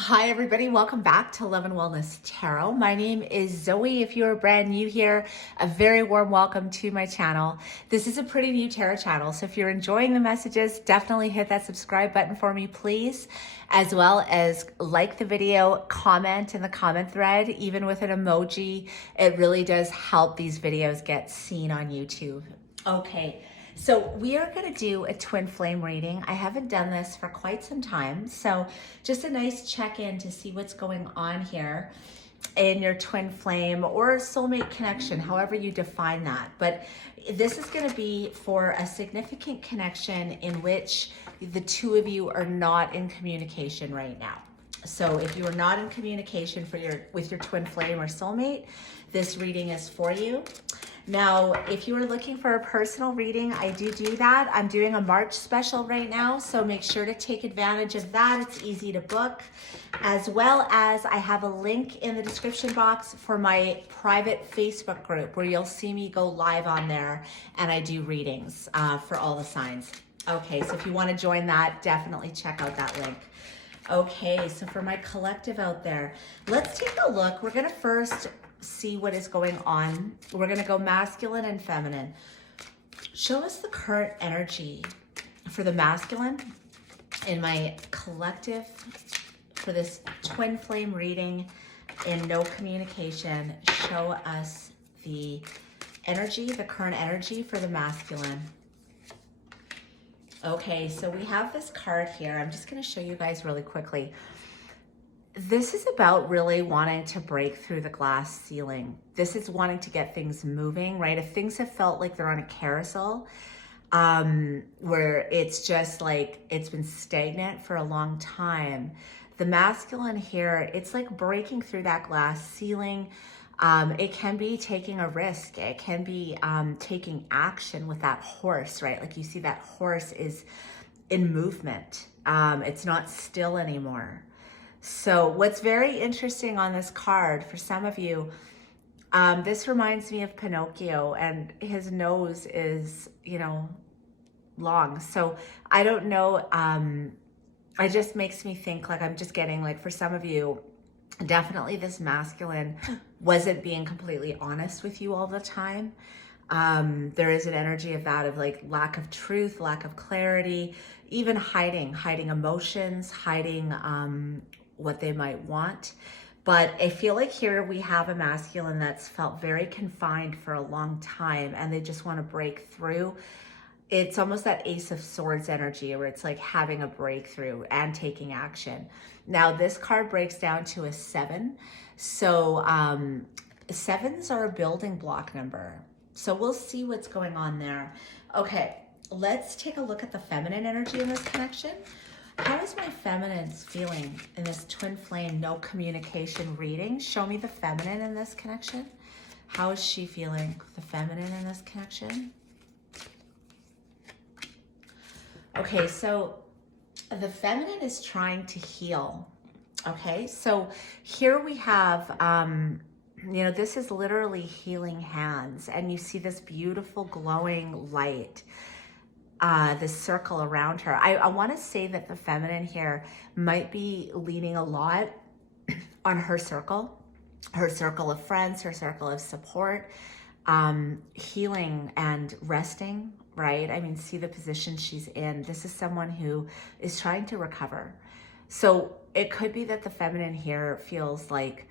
Hi, everybody. Welcome back to Love and Wellness Tarot. My name is Zoe. If you're brand new here, a very warm welcome to my channel. This is a pretty new tarot channel, so if you're enjoying the messages, definitely hit that subscribe button for me, please, as well as like the video, comment in the comment thread, even with an emoji. It really does help these videos get seen on YouTube. Okay. So we are going to do a twin flame reading. I haven't done this for quite some time. So just a nice check-in to see what's going on here in your twin flame or soulmate connection, however you define that. But this is going to be for a significant connection in which the two of you are not in communication right now. So if you are not in communication with your twin flame or soulmate, this reading is for you. Now, if you are looking for a personal reading, I do that. I'm doing a March special right now, so make sure to take advantage of that. It's easy to book, as well as I have a link in the description box for my private Facebook group where you'll see me go live on there, and I do readings for all the signs. Okay, so if you want to join that, definitely check out that link. Okay, so for my collective out there, let's take a look. We're going to first see what is going on. We're going to go masculine and feminine. Show us the current energy for the masculine in my collective for this twin flame reading in no communication. Show us the energy, the current energy for the masculine. Okay, so we have this card here. I'm just going to show you guys really quickly. This is about really wanting to break through the glass ceiling. This is wanting to get things moving, right? If things have felt like they're on a carousel, where it's just like it's been stagnant for a long time, the masculine here, it's like breaking through that glass ceiling. It can be taking a risk. It can be taking action with that horse, right? Like you see that horse is in movement. It's not still anymore. So what's very interesting on this card for some of you, this reminds me of Pinocchio, and his nose is, long. So I don't know. It just makes me think like I'm just getting like for some of you, definitely this masculine wasn't being completely honest with you all the time. There is an energy of that, of like lack of truth, lack of clarity, even hiding emotions, hiding what they might want. But I feel like here we have a masculine that's felt very confined for a long time, and they just want to break through. It's almost that Ace of Swords energy where it's like having a breakthrough and taking action. Now this card breaks down to a 7. So 7s are a building block number. So we'll see what's going on there. Okay, let's take a look at the feminine energy in this connection. How is my feminine feeling in this twin flame, no communication reading? Show me the feminine in this connection. How is she feeling, the feminine in this connection? Okay, so the feminine is trying to heal. Okay, so here we have, this is literally healing hands, and you see this beautiful glowing light, this circle around her. I want to say that the feminine here might be leaning a lot on her circle of friends, her circle of support, healing and resting, right? I mean, see the position she's in. This is someone who is trying to recover. So it could be that the feminine here feels like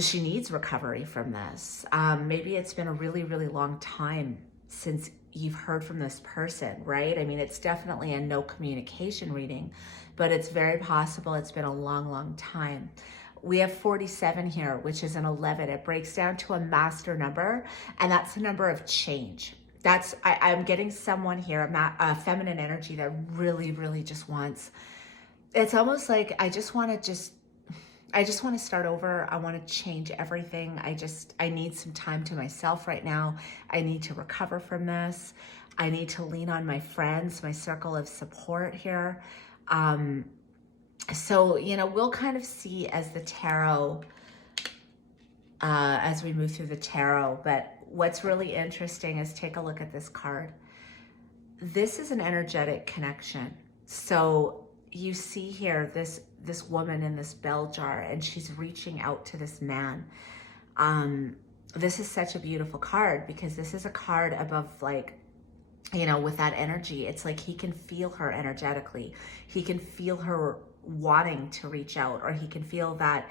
she needs recovery from this. Maybe it's been a really, really long time since you've heard from this person, right? I mean, it's definitely a no communication reading, but it's very possible it's been a long, long time. We have 47 here, which is an 11. It breaks down to a master number, and that's the number of change. I'm getting someone here, a feminine energy that really, really just wants, it's almost like I just want to start over. I want to change everything. I need some time to myself right now. I need to recover from this. I need to lean on my friends, my circle of support here. So, we'll kind of see as the tarot, as we move through the tarot. But what's really interesting is take a look at this card. This is an energetic connection. So you see here this woman in this bell jar, and she's reaching out to this man. This is such a beautiful card because this is a card above, like, you know, with that energy. It's like he can feel her energetically. He can feel her wanting to reach out, or he can feel that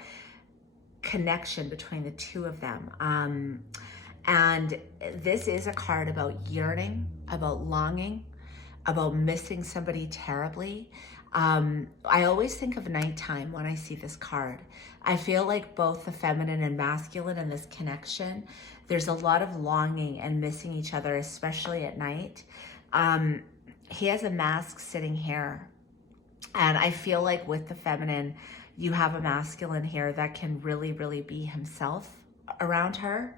connection between the two of them. And this is a card about yearning, about longing, about missing somebody terribly. I always think of nighttime when I see this card. I feel like both the feminine and masculine in this connection, there's a lot of longing and missing each other, especially at night. He has a mask sitting here. And I feel like with the feminine, you have a masculine here that can really, really be himself around her.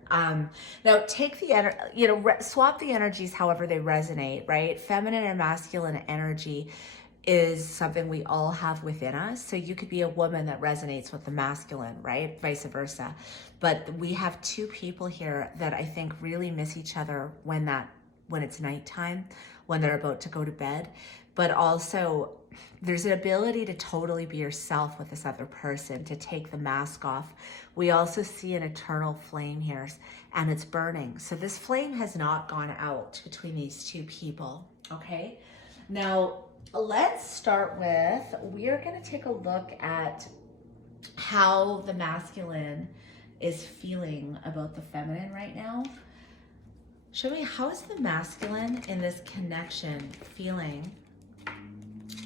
Now take the, swap the energies however they resonate, right? Feminine and masculine energy is something we all have within us. So you could be a woman that resonates with the masculine, right? Vice versa. But we have two people here that I think really miss each other when it's nighttime, when they're about to go to bed. But also there's an ability to totally be yourself with this other person, to take the mask off. We also see an eternal flame here, and it's burning. So this flame has not gone out between these two people, okay? Now, let's start with, we're gonna take a look at how the masculine is feeling about the feminine right now. Show me, how is the masculine in this connection feeling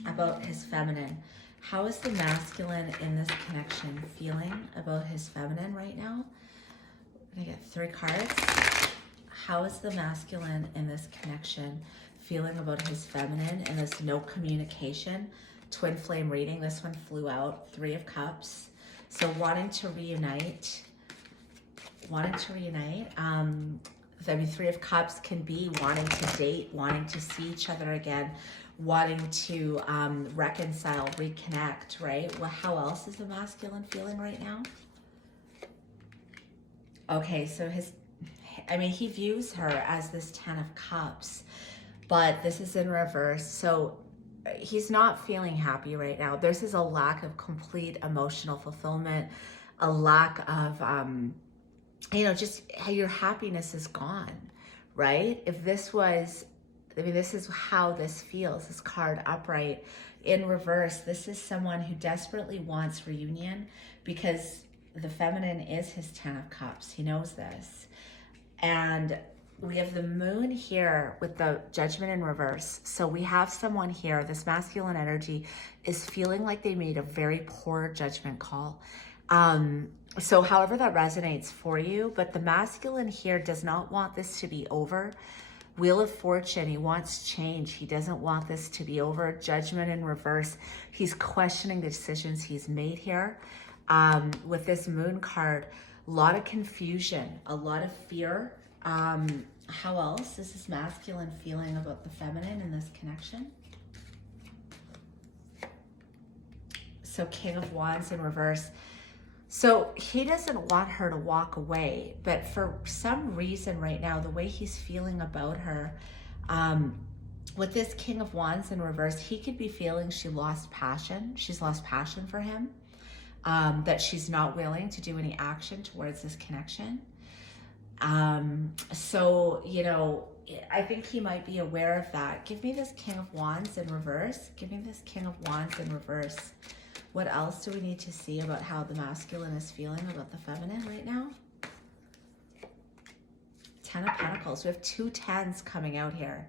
about his feminine? How is the masculine in this connection feeling about his feminine right now? I'm gonna get 3 cards. How is the masculine in this connection feeling about his feminine and this no communication? Twin flame reading, this one flew out, 3 of Cups. So wanting to reunite. I mean, 3 of Cups can be wanting to date, wanting to see each other again, wanting to reconcile, reconnect, right? Well, how else is the masculine feeling right now? Okay, so he views her as this 10 of Cups, but this is in reverse. So he's not feeling happy right now. This is a lack of complete emotional fulfillment, a lack of, just how your happiness is gone, right? If this was, this is how this feels, this card upright. In reverse, this is someone who desperately wants reunion because the feminine is his 10 of Cups. He knows this. And we have the moon here with the judgment in reverse. So we have someone here, this masculine energy is feeling like they made a very poor judgment call. So however that resonates for you, but the masculine here does not want this to be over. Wheel of Fortune, he wants change. He doesn't want this to be over. Judgment in reverse. He's questioning the decisions he's made here. With this moon card, a lot of confusion, a lot of fear. How else is this masculine feeling about the feminine in this connection? So King of Wands in reverse. So he doesn't want her to walk away, but for some reason right now, the way he's feeling about her, with this King of Wands in reverse, he could be feeling she lost passion. She's lost passion for him, that she's not willing to do any action towards this connection. So, I think he might be aware of that. Give me this King of Wands in reverse. Give me this King of Wands in reverse. What else do we need to see about how the masculine is feeling about the feminine right now? 10 of Pentacles. We have 2 10s coming out here.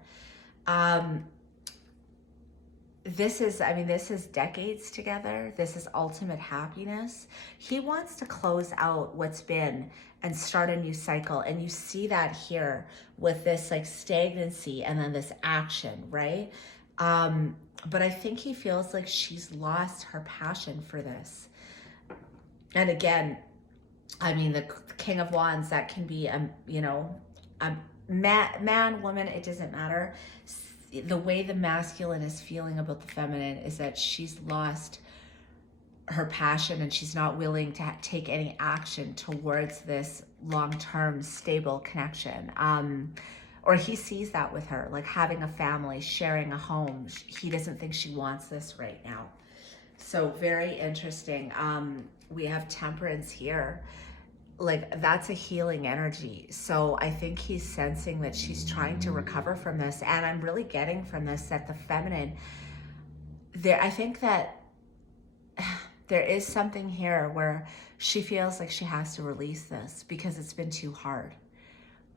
This is decades together. This is ultimate happiness. He wants to close out what's been and start a new cycle. And you see that here with this like stagnancy and then this action, right? But I think he feels like she's lost her passion for this. And again, the King of Wands, that can be, a man, woman, it doesn't matter. The way the masculine is feeling about the feminine is that she's lost her passion and she's not willing to take any action towards this long-term stable connection. or he sees that with her, like having a family, sharing a home. He doesn't think she wants this right now. So very interesting. We have Temperance here. Like, that's a healing energy. So I think he's sensing that she's trying to recover from this. And I'm really getting from this that the feminine, I think that there is something here where she feels like she has to release this because it's been too hard.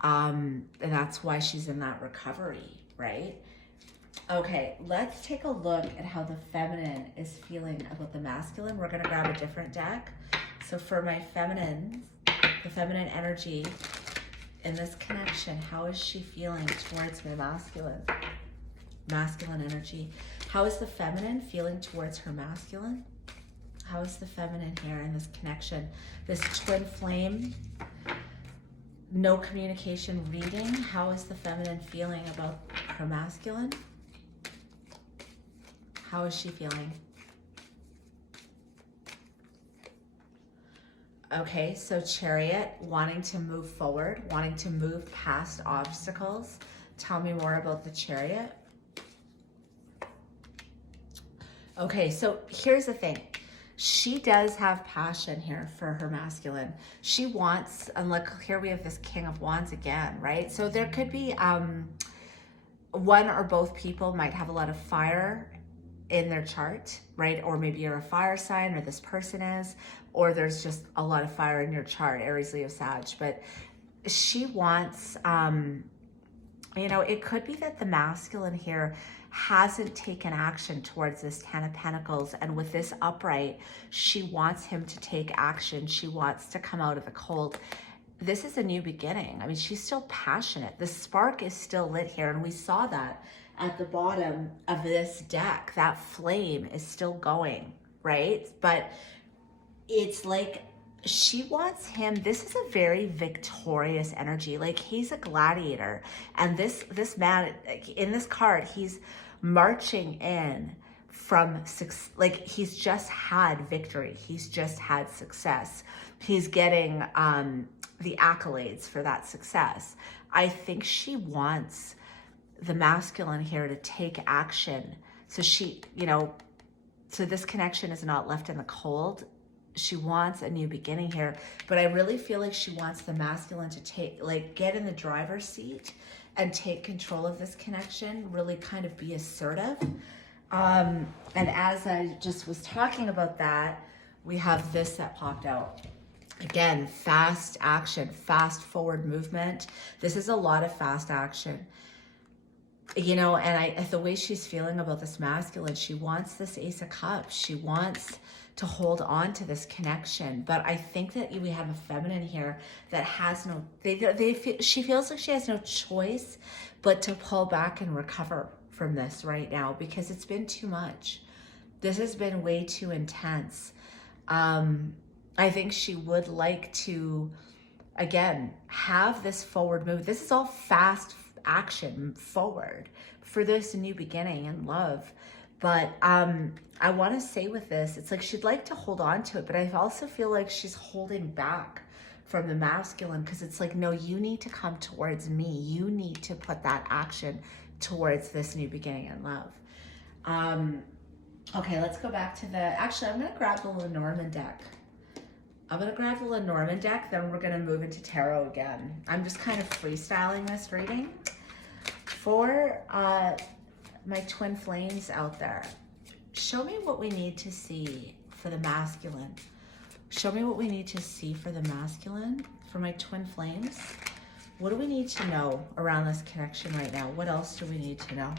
And that's why she's in that recovery, right? Okay, let's take a look at how the feminine is feeling about the masculine. We're gonna grab a different deck. So for my feminines, the feminine energy in this connection, how is she feeling towards my masculine? Masculine energy. How is the feminine feeling towards her masculine? How is the feminine here in this connection? This twin flame, no communication reading. How is the feminine feeling about her masculine? How is she feeling? Okay, so Chariot, wanting to move forward, wanting to move past obstacles. Tell me more about the Chariot. Okay, so here's the thing. She does have passion here for her masculine. She wants, and look, here we have this King of Wands again, right? So there could be one or both people might have a lot of fire in their chart, right? Or maybe you're a fire sign, or this person is, or there's just a lot of fire in your chart, Aries, Leo, Sag. But she wants, you know, it could be that the masculine here hasn't taken action towards this Ten of Pentacles, and with this upright, she wants him to take action. She wants to come out of the cold. This is a new beginning. I mean, she's still passionate. The spark is still lit here, and we saw that at the bottom of this deck. That flame is still going, right? But it's like she wants him. This is a very victorious energy. Like, he's a gladiator, and this man in this card, he's marching in from like he's just had victory. He's just had success. He's getting the accolades for that success. I think she wants the masculine here to take action. So she, you know, so this connection is not left in the cold. She wants a new beginning here, but I really feel like she wants the masculine to take, like, get in the driver's seat and take control of this connection, really kind of be assertive. And as I just was talking about that, we have this that popped out. Again, fast action, fast forward movement. This is a lot of fast action. You know, and the way she's feeling about this masculine, she wants this Ace of Cups. She wants to hold on to this connection. But I think that we have a feminine here that has no, she feels like she has no choice but to pull back and recover from this right now, because it's been too much. This has been way too intense. I think she would like to, again, have this forward move. This is all fast action forward for this new beginning and love. But I want to say with this, it's like she'd like to hold on to it, but I also feel like she's holding back from the masculine, because it's like, no, you need to come towards me. You need to put that action towards this new beginning and love. Okay, let's go back to actually, I'm going to grab the Lenormand deck. I'm going to grab the Lenormand deck, then we're going to move into tarot again. I'm just kind of freestyling this reading. For my twin flames out there, show me what we need to see for the masculine. Show me what we need to see for the masculine, for my twin flames. What do we need to know around this connection right now? What else do we need to know?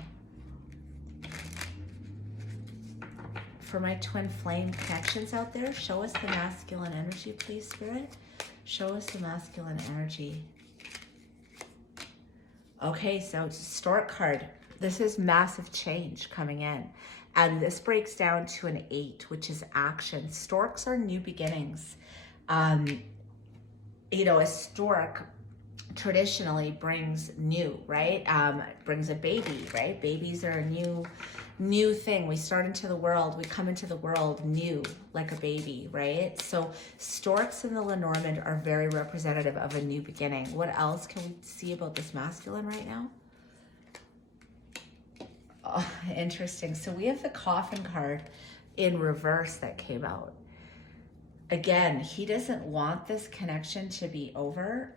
For my twin flame connections out there, show us the masculine energy, please, Spirit. Show us the masculine energy. Okay, so it's a Stork card. This is massive change coming in. And this breaks down to an 8, which is action. Storks are new beginnings. You know, a stork traditionally brings new, right? Brings a baby, right? Babies are a new new thing. We start into the world, we come into the world new, like a baby, right? So storks in the Lenormand are very representative of a new beginning. What else can we see about this masculine right now? Oh, interesting. So we have the Coffin card in reverse that came out. Again, he doesn't want this connection to be over.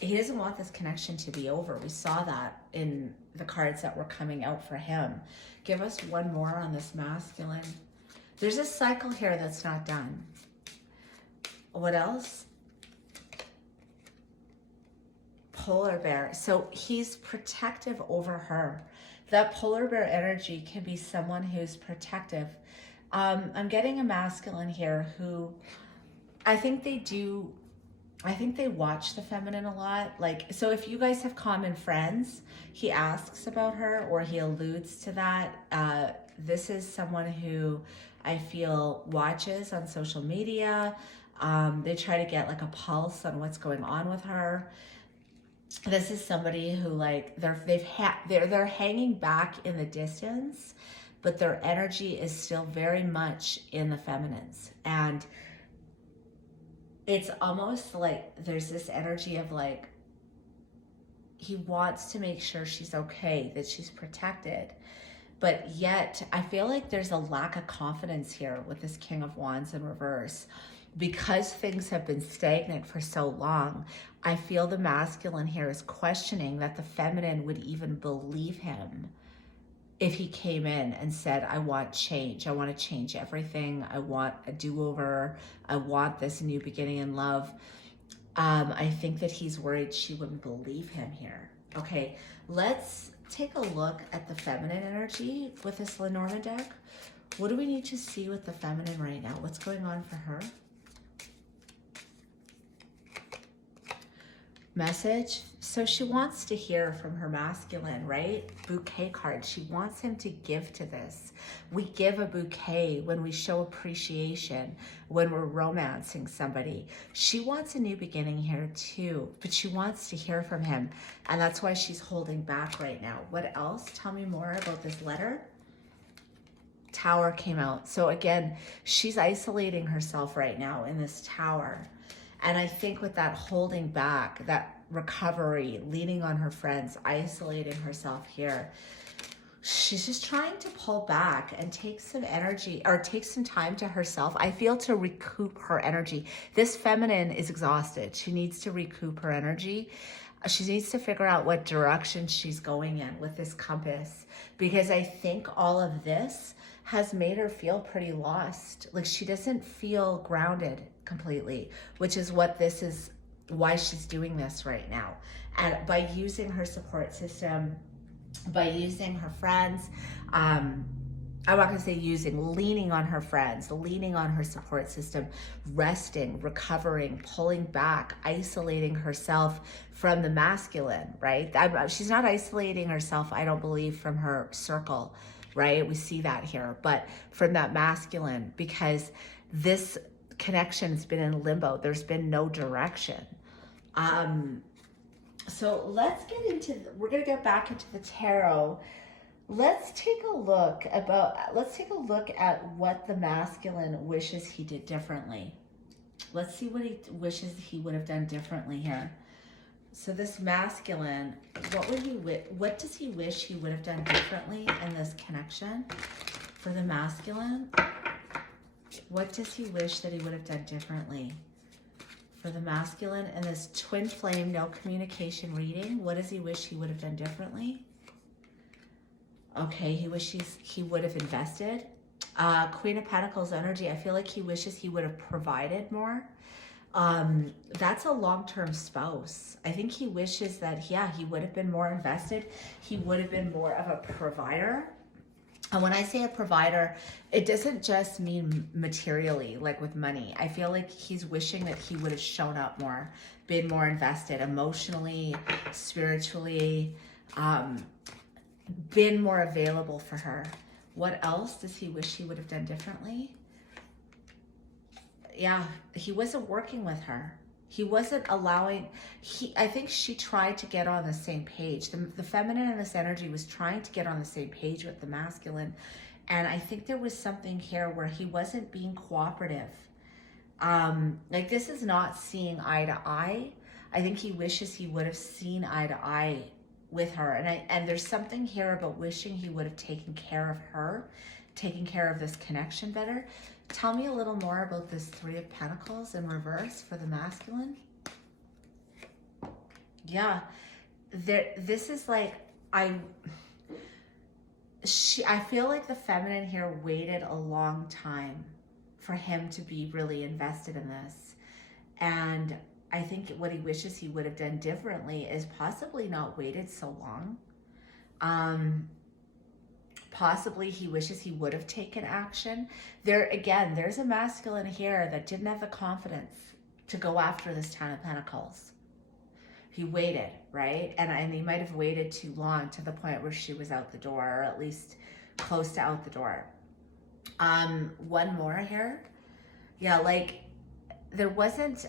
He doesn't want this connection to be over. We saw that in the cards that were coming out for him. Give us one more on this masculine. There's a cycle here that's not done. What else? Polar bear. So he's protective over her. That polar bear energy can be someone who's protective. I'm getting a masculine here who I think they watch the feminine a lot. Like, so if you guys have common friends, he asks about her or he alludes to that. This is someone who I feel watches on social media. They try to get like a pulse on what's going on with her. This is somebody who like they're hanging back in the distance, but their energy is still very much in the feminines. And it's almost like there's this energy of like, he wants to make sure she's okay, that she's protected. But yet I feel like there's a lack of confidence here with this King of Wands in reverse. Because things have been stagnant for so long, I feel the masculine here is questioning that the feminine would even believe him if he came in and said, I want change. I want to change everything. I want a do-over. I want this new beginning in love. I think that he's worried she wouldn't believe him here. Okay, let's take a look at the feminine energy with this Lenormand deck. What do we need to see with the feminine right now? What's going on for her? Message. So she wants to hear from her masculine, right? Bouquet card. She wants him to give to this. We give a bouquet when we show appreciation, when we're romancing somebody. She wants a new beginning here too, but she wants to hear from him. And that's why she's holding back right now. What else? Tell me more about this letter. Tower came out. So again, she's isolating herself right now in this tower. And I think with that holding back, that recovery, leaning on her friends, isolating herself here, she's just trying to pull back and take some energy or take some time to herself. I feel to recoup her energy. This feminine is exhausted. She needs to recoup her energy. She needs to figure out what direction she's going in with this compass, because I think all of this has made her feel pretty lost. Like she doesn't feel grounded completely, which is what this is, why she's doing this right now. And by using her support system, by using her friends, I'm not gonna say using, leaning on her friends, leaning on her support system, resting, recovering, pulling back, isolating herself from the masculine, right? She's not isolating herself, I don't believe, from her circle, right? We see that here, but from that masculine, because this connection's been in limbo. There's been no direction. So let's get into, we're gonna get back into the tarot. Let's take a look at what the masculine wishes he did differently. Let's see what he wishes he would have done differently here. So this masculine, what does he wish he would have done differently in this connection? For the masculine, what does he wish that he would have done differently? For the masculine and this twin flame, no communication reading, what does he wish he would have done differently? Okay, he wishes he would have invested. Queen of Pentacles energy, I feel like he wishes he would have provided more. That's a long-term spouse. I think he wishes that, yeah, he would have been more invested. He would have been more of a provider. And when I say a provider, it doesn't just mean materially, like with money. I feel like he's wishing that he would have shown up more, been more invested emotionally, spiritually, been more available for her. What else does he wish he would have done differently? Yeah, he wasn't working with her. He wasn't allowing, I think she tried to get on the same page. The feminine in this energy was trying to get on the same page with the masculine. And I think there was something here where he wasn't being cooperative. Like this is not seeing eye to eye. I think he wishes he would have seen eye to eye with her. And there's something here about wishing he would have taken care of her, taken care of this connection better. Tell me a little more about this Three of Pentacles in reverse for the masculine. Yeah, this is like, I feel like the feminine here waited a long time for him to be really invested in this. And I think what he wishes he would have done differently is possibly not waited so long. Possibly he wishes he would have taken action. There's a masculine here that didn't have the confidence to go after this Ten of Pentacles. He waited, right? And he might have waited too long to the point where she was out the door, or at least close to out the door. One more here. Yeah, like there wasn't,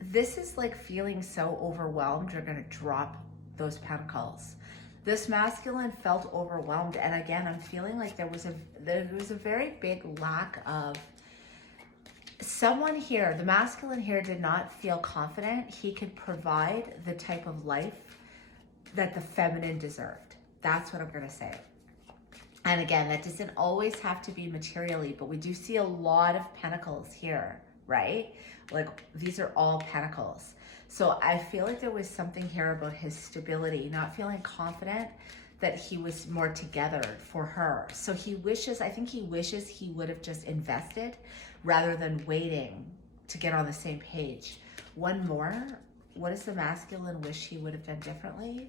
this is like feeling so overwhelmed, you're gonna drop those pentacles. This masculine felt overwhelmed, and again, I'm feeling like there was a very big lack of someone here. The masculine here did not feel confident he could provide the type of life that the feminine deserved. That's what I'm gonna say. And again, that doesn't always have to be materially, but we do see a lot of pentacles here, right? Like these are all pentacles. So I feel like there was something here about his stability, not feeling confident that he was more together for her. So he wishes, I think he wishes he would have just invested rather than waiting to get on the same page. One more. What does the masculine wish he would have done differently?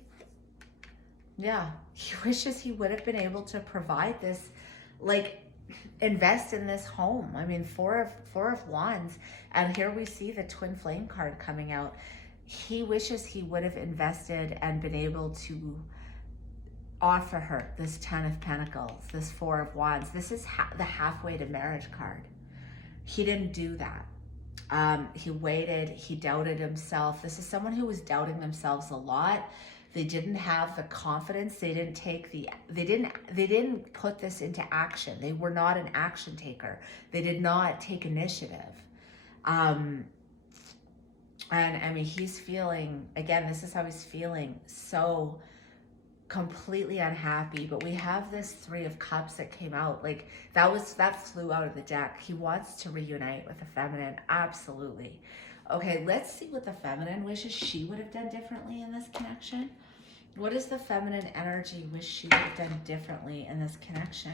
Yeah, he wishes he would have been able to provide this, like invest in this home. I mean, four of Wands, and here we see the Twin Flame card coming out. He wishes he would have invested and been able to offer her this Ten of Pentacles, this Four of Wands. This is the halfway to marriage card. He didn't do that. He waited, he doubted himself. This is someone who was doubting themselves a lot. They didn't have the confidence. They didn't put this into action. They were not an action taker. They did not take initiative. And I mean, he's feeling, again, this is how he's feeling, so completely unhappy. But we have this Three of Cups that came out. Like that flew out of the deck. He wants to reunite with the feminine. Absolutely. Okay, let's see what the feminine wishes she would have done differently in this connection. What does the feminine energy wish she would have done differently in this connection?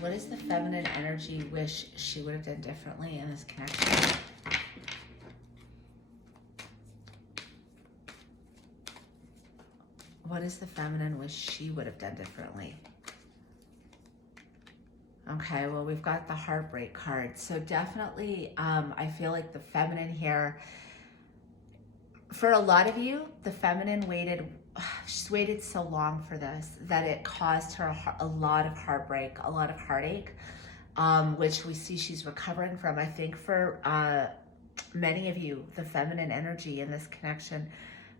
What does the feminine energy wish she would have done differently in this connection? What does the feminine wish she would have done differently? Okay, well, we've got the heartbreak card. So definitely, I feel like the feminine here, for a lot of you, the feminine she's waited so long for this that it caused her a lot of heartbreak, a lot of heartache, which we see she's recovering from. I think for many of you, the feminine energy in this connection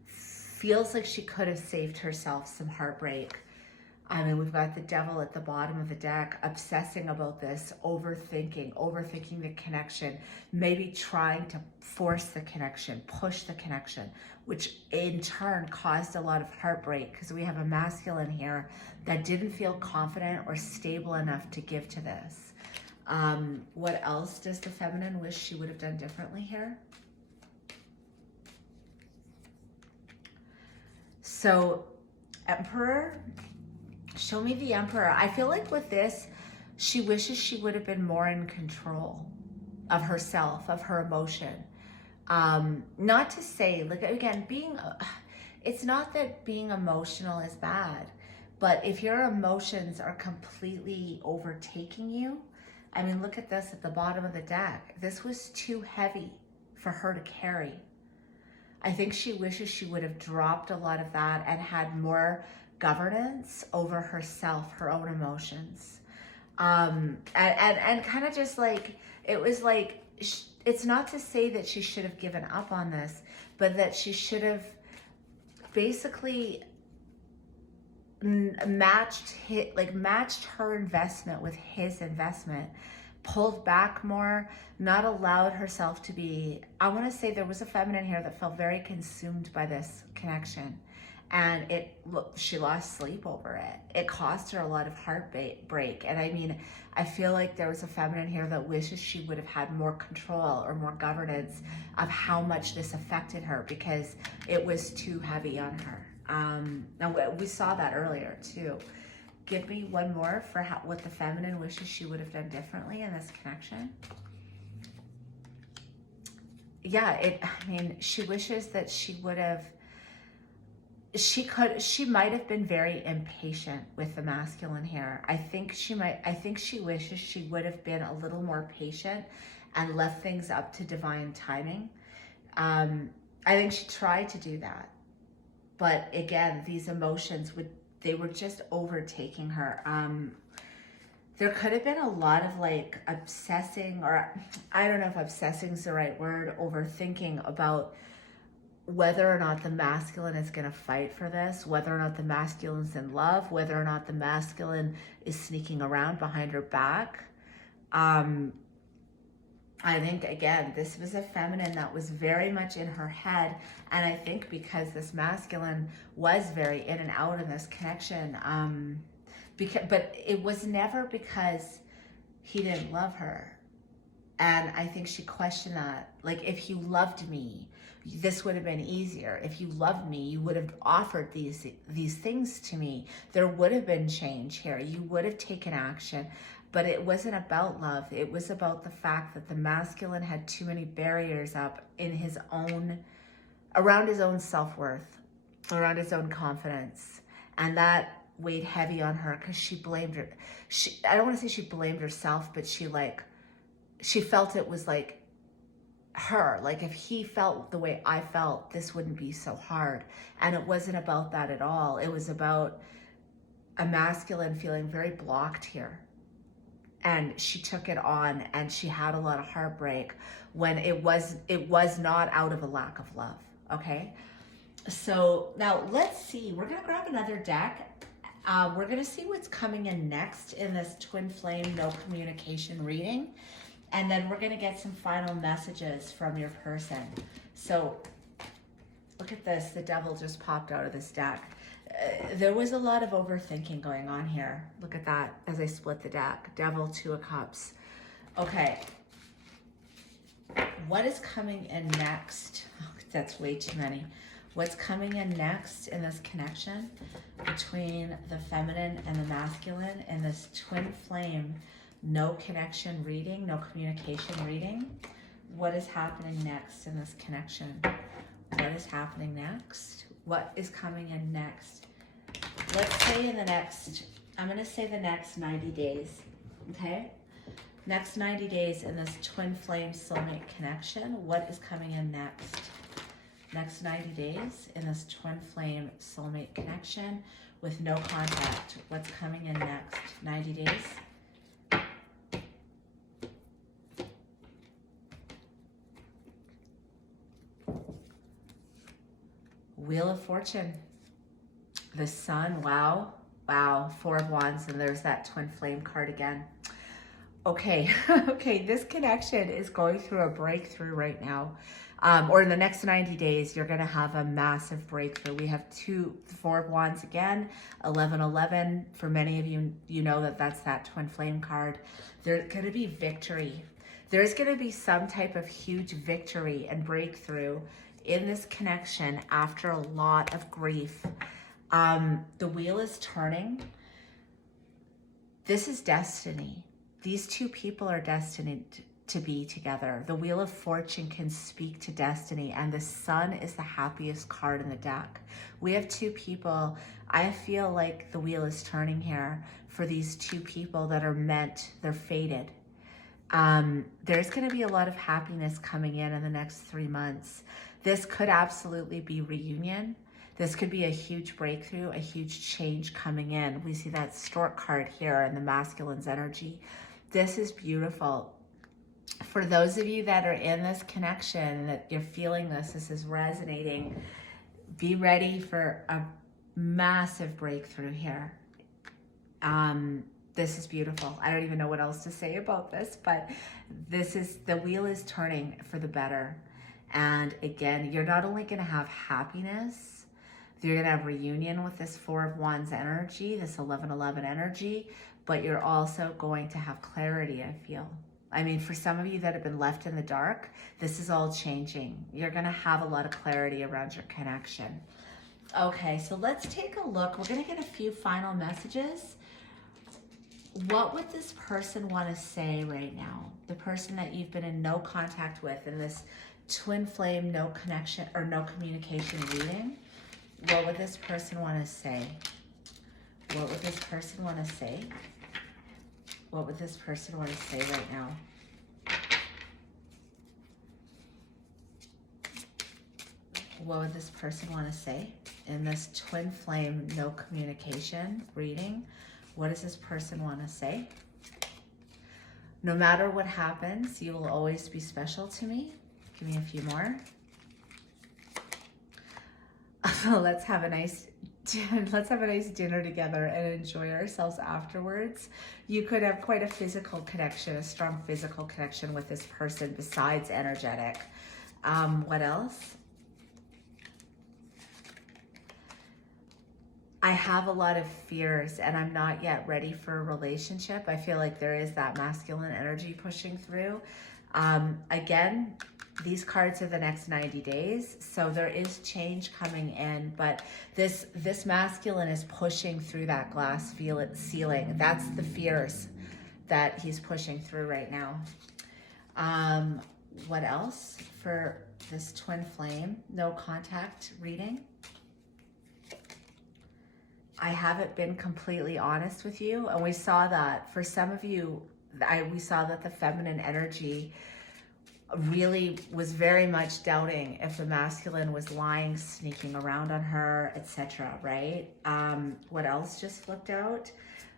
feels like she could have saved herself some heartbreak. I mean, we've got the Devil at the bottom of the deck, obsessing about this, overthinking the connection, maybe trying to force the connection, push the connection, which in turn caused a lot of heartbreak because we have a masculine here that didn't feel confident or stable enough to give to this. What else does the feminine wish she would have done differently here? So, Emperor, show me the Emperor. I feel like with this, she wishes she would have been more in control of herself, of her emotion. Not to say, like, again, it's not that being emotional is bad, but if your emotions are completely overtaking you, I mean, look at this at the bottom of the deck. This was too heavy for her to carry. I think she wishes she would have dropped a lot of that and had more governance over herself, her own emotions. And kind of just like, it was like, it's not to say that she should have given up on this, but that she should have basically matched her investment with his investment, pulled back more, not allowed herself to be, I want to say there was a feminine here that felt very consumed by this connection. And she lost sleep over it. It caused her a lot of heartbreak. And I mean, I feel like there was a feminine here that wishes she would have had more control or more governance of how much this affected her, because it was too heavy on her. And we saw that earlier too. Give me one more for what the feminine wishes she would have done differently in this connection. Yeah, I mean, she wishes that she would have, she might have been very impatient with the masculine here. I think she wishes she would have been a little more patient and left things up to divine timing. I think she tried to do that. But again, these emotions they were just overtaking her. There could have been a lot of like obsessing, or I don't know if obsessing is the right word, overthinking about whether or not the masculine is going to fight for this, whether or not the masculine's in love, whether or not the masculine is sneaking around behind her back. I think, again, this was a feminine that was very much in her head. And I think because this masculine was very in and out in this connection, but it was never because he didn't love her. And I think she questioned that. Like, if you loved me, this would have been easier. If you loved me, you would have offered these things to me. There would have been change here. You would have taken action. But it wasn't about love. It was about the fact that the masculine had too many barriers up in his own, around his own self-worth, around his own confidence. And that weighed heavy on her because she blamed her. I don't want to say she blamed herself, but she felt it was like her. Like, if he felt the way I felt, this wouldn't be so hard. And it wasn't about that at all. It was about a masculine feeling very blocked here. And she took it on, and she had a lot of heartbreak when it was not out of a lack of love. Okay, so now let's see. We're gonna grab another deck. We're gonna see what's coming in next in this twin flame no communication reading, and then we're gonna get some final messages from your person. So look at this. The devil just popped out of this deck. There was a lot of overthinking going on here. Look at that as I split the deck. Devil, Two of Cups. Okay. What is coming in next? Oh, that's way too many. What's coming in next in this connection between the feminine and the masculine in this twin flame no connection reading, no communication reading? What is happening next in this connection? What is happening next? What is coming in next? Let's say in the next, I'm going to say the next 90 days, okay? Next 90 days in this twin flame soulmate connection, what is coming in next? Next 90 days in this twin flame soulmate connection with no contact, what's coming in next? 90 days. Wheel of Fortune. The Sun, wow, Four of Wands, and there's that twin flame card again. Okay, okay, this connection is going through a breakthrough right now. Or in the next 90 days, you're gonna have a massive breakthrough. We have Four of Wands again, 1111. For many of you, you know that's that twin flame card. There's gonna be victory. There's gonna be some type of huge victory and breakthrough in this connection after a lot of grief. The wheel is turning. This is destiny. These two people are destined to be together. The Wheel of Fortune can speak to destiny, and the Sun is the happiest card in the deck. We have two people. I feel like the wheel is turning here for these two people that are meant, they're fated. There's going to be a lot of happiness coming in the next 3 months. This could absolutely be reunion. This could be a huge breakthrough, a huge change coming in. We see that stork card here in the masculine's energy. This is beautiful. For those of you that are in this connection, that you're feeling this is resonating, be ready for a massive breakthrough here. This is beautiful. I don't even know what else to say about this, but the wheel is turning for the better. And again, you're not only going to have happiness, you're going to have reunion with this Four of Wands energy, this 11-11 energy, but you're also going to have clarity, I feel. I mean, for some of you that have been left in the dark, this is all changing. You're going to have a lot of clarity around your connection. Okay, so let's take a look. We're going to get a few final messages. What would this person want to say right now? The person that you've been in no contact with in this twin flame, no connection or no communication reading. What would this person want to say? What would this person want to say? What would this person want to say right now? What would this person want to say in this twin flame, no communication reading? What does this person want to say? No matter what happens, you will always be special to me. Give me a few more. Let's have a nice dinner together and enjoy ourselves afterwards. You could have quite a physical connection, a strong physical connection with this person besides energetic. What else? I have a lot of fears and I'm not yet ready for a relationship. I feel like there is that masculine energy pushing through. Again, these cards are the next 90 days. So there is change coming in, but this masculine is pushing through that glass ceiling. That's the fears that he's pushing through right now. What else for this twin flame, no contact reading? I haven't been completely honest with you. And we saw that for some of you, we saw that the feminine energy really was very much doubting if the masculine was lying, sneaking around on her, etc. Right? What else just flipped out?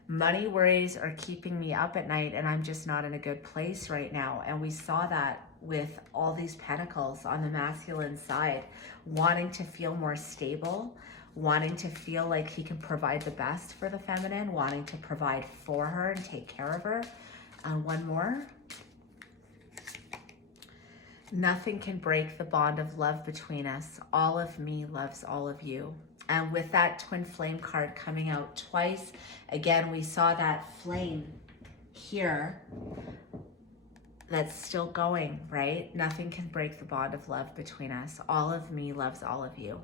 Money worries are keeping me up at night and I'm just not in a good place right now. And we saw that with all these pentacles on the masculine side, wanting to feel more stable, wanting to feel like he can provide the best for the feminine, wanting to provide for her and take care of her. One more. Nothing can break the bond of love between us. All of me loves all of you. And with that twin flame card coming out twice, again, we saw that flame here that's still going, right? Nothing can break the bond of love between us. All of me loves all of you.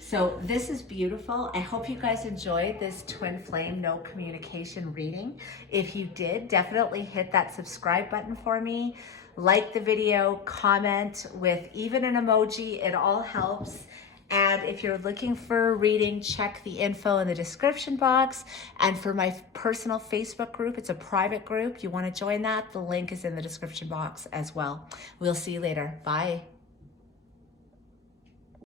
So this is beautiful. I hope you guys enjoyed this twin flame, no communication reading. If you did, definitely hit that subscribe button for me. Like the video, comment with even an emoji, it all helps. And if you're looking for a reading, check the info in the description box. And for my personal Facebook group, it's a private group. You want to join that? The link is in the description box as well. We'll see you later. Bye.